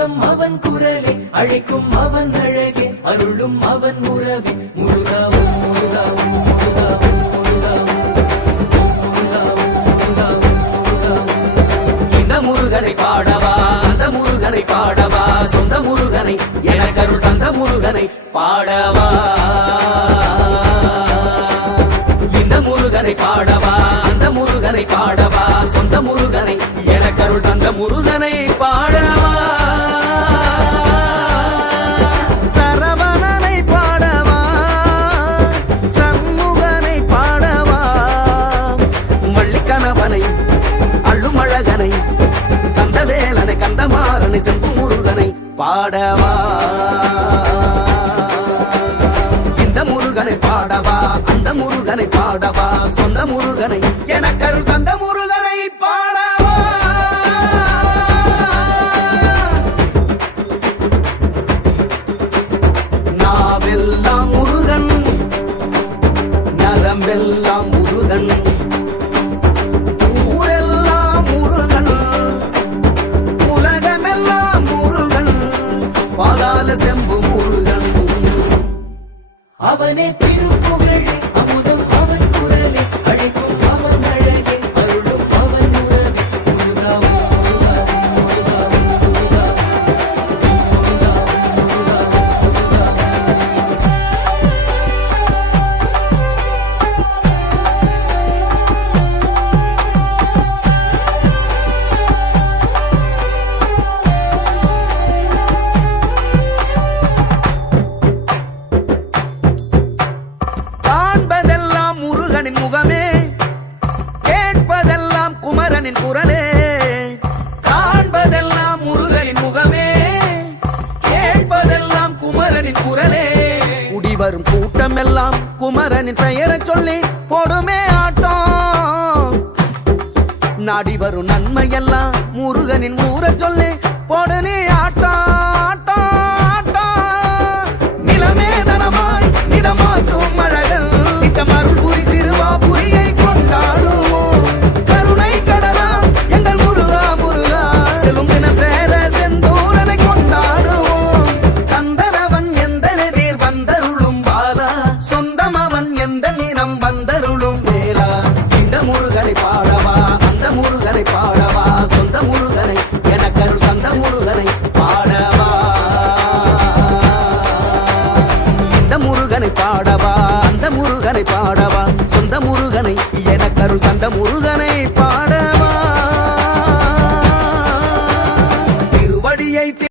அமுதம் அவன் குரலே அழைக்கும் அவன் அழகே அருளும் அவன் உறவே முருகாவும் முருகாவும் முருகாவும் முருகனை பாடவா அந்த முருகனை பாடவா சொந்த முருகனை எனக்கருள் தந்த முருகனை பாடவா இந்த முருகனை பாடவா அந்த முருகனை பாடவா சொந்த முருகனை எனக்கருள் தந்த முருகனை பாடவா சரவணனை பாடவா சண்முகனை பாடவா வள்ளிக்கணவனை அள்ளுமழகனை கந்தவேலனை கந்தமாறனை செம்பு முருகனை பாடவா இந்த முருகனை பாடவா அந்த முருகனை பாடவா சொந்த முருகனை எனக்கருள் தந்த முருகனை பாடவா நாவெல்லாம் முருகன் நலம்பெல்லாம் முருகன் பாதாள செம்பு முருகன் அவனே திருப்புகழே அமுதம் அவன் குரலே அழைக்கும் அவன் அழகே அருளும் அவன் உறவே முருகாவும் முருகாவும் முகமே கேட்பதெல்லாம் குமரனின் குரலே காண்பதெல்லாம் முருகனின் முகமே கேட்பதெல்லாம் குமரனின் குரலே குடிவரும் கூட்டம் எல்லாம் குமரனின் பெயரை சொல்லி போடுமே ஆட்டம் நாடி வரும் நன்மையெல்லாம் முருகனின் ஊரை சொல்லி போடுனே ஆட்டம் ஆட்டம் ஆட்டம் நிலமே தனமாய் நிலமாற்றும் மழகல் இந்த மருள் புரி சிறுவா புரியை கொண்டாடுவோம் கருணை கடலா எங்கள் முருகா முருகா செல்லும் தினம் சேர செந்தூரனை கொண்டாடுவோம் கந்தனவன் எந்த நேர் வந்தருளும் பாலா சொந்தம் அவன் எந்த நிறம் வந்தருளும் வேலா இந்த முருகனை பாடவா அந்த முருகனை பாடவா சொந்த முருகனை எனக்கருள் தந்த முருகனை பாடவா இந்த முருகனை பாடவா அந்த முருகனை பாடவா சொந்த முருகனை எனக்கருள் தந்த முருகனை